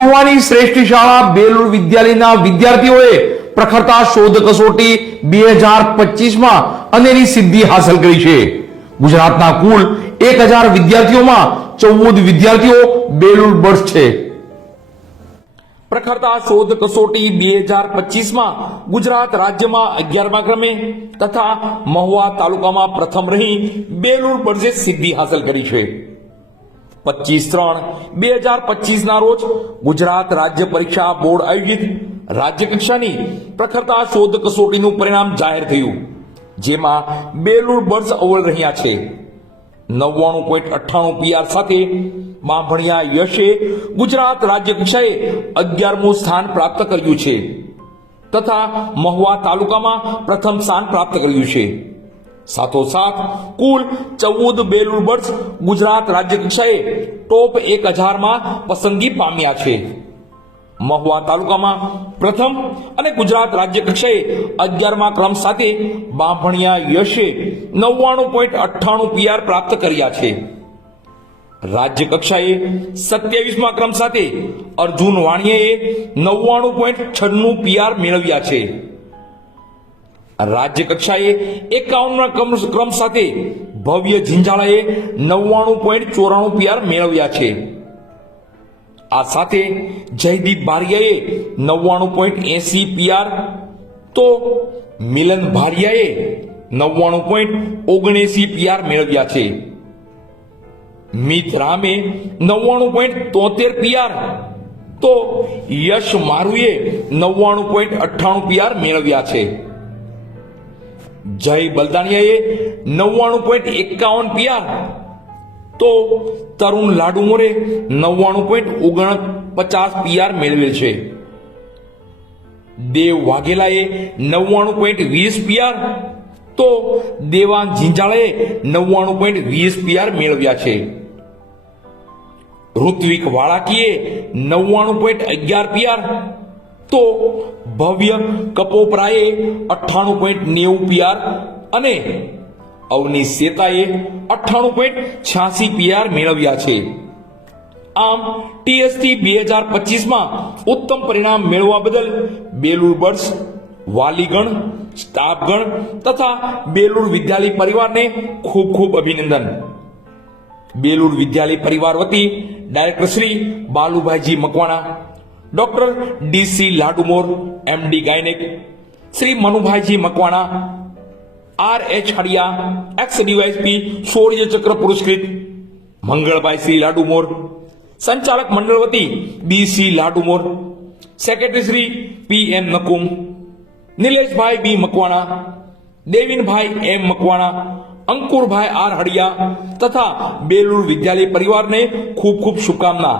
મહુવાની શ્રેષ્ઠ શાળા બેલુર વિદ્યાલયના વિદ્યાર્થીઓએ પ્રખરતા શોધ કસોટી 2025માં અનેરી સિદ્ધિ હાંસલ કરી છે. ગુજરાતના કુલ 1000 વિદ્યાર્થીઓમાં 14 વિદ્યાર્થીઓ બેલુર બર્ડ્સ છે. પ્રખરતા શોધ કસોટી 2025માં ગુજરાત રાજ્યમાં 11મા ક્રમે તથા મહુવા તાલુકામાં પ્રથમ રહી બેલુર બર્ડ્સે સિદ્ધિ હાંસલ કરી છે. 25/3/2025 ના રોજ ગુજરાત રાજ્ય પરીક્ષા બોર્ડ આયોજિત રાજ્ય કક્ષાની પ્રખરતા શોધ કસોટીનું પરિણામ જાહેર થયું, જેમાં બેલુર બર્ડ્સ અવ્વલ રહ્યા છે. 99.98 PR સાથે બાંભણિયા યશે ગુજરાત રાજ્ય કક્ષાએ 11મું સ્થાન પ્રાપ્ત કર્યું છે તથા મહુવા તાલુકામાં પ્રથમ સ્થાન પ્રાપ્ત કર્યું છે. સાથોસાથ કુલ 14 બેલુર બર્ડ્સ ગુજરાત રાજ્ય કક્ષાએ ટોપ 1000માં પસંદગી પામ્યા છે. મહુવા તાલુકામાં પ્રથમ અને ગુજરાત રાજ્ય કક્ષાએ 11મા ક્રમ સાથે બાંભણિયા યશે 99.98 PR પ્રાપ્ત કર્યા છે. રાજ્ય કક્ષાએ 27મા ક્રમ સાથે અર્જુન વાણિયાએ 99.96 PR મેળવ્યા છે. રાજ્ય કક્ષાએ 51મા ક્રમ સાથે ભવ્ય ઝીંઝાળાએ 99.94 PR મેળવ્યા છે. આ સાથે જયદીપ બારિયાએ 99.80 PR તો મિલન ભારિયાએ 99.79 PR મેળવ્યા છે. મિત રામે 99.73 PR તો યશ મારુએ 99.98 PR મેળવ્યા છે. જય બલદાણિયાએ 99.51 PR તો તરુણ લાડુમોરે 99.49 PR મેળવેલ છે. દેવ વાઘેલાએ 99.20 PR તો દેવાંગ ઝીંઝાળાએ 99.20 PR મેળવ્યા છે. ઋત્વિક વાળાકીએ 99.11 PR તો ભવ્ય કપોપરાએ 98.90 PR અને અવની સેતાએ 98.86 PR મેળવ્યા છે. આમ TST 2025માં ઉત્તમ પરિણામ મેળવવા બદલ બેલુર બર્ડ્સ વાલીગણ, સ્ટાફગણ તથા બેલુર વિદ્યાલય પરિવારને ખૂબ ખૂબ અભિનંદન. બેલુર વિદ્યાલય પરિવાર વતી director Shri Balubhaiji Makwana, doctor DC Ladumor MD gynaec, Shri Manubhaiji Makwana, RH Hadiya ex DYSP Shaurya Chakra પુરસ્કૃત, મંગળભાઈ શ્રી લાડુમોર, સંચાલક મંડળ વતી BC Ladumor, secretary Shri PM Nakum, Nileshbhai B Makwana, Devinbhai M Makwana, Ankurbhai R Hadiya તથા બેલુર વિદ્યાલય પરિવારને ખૂબ ખૂબ શુભકામના.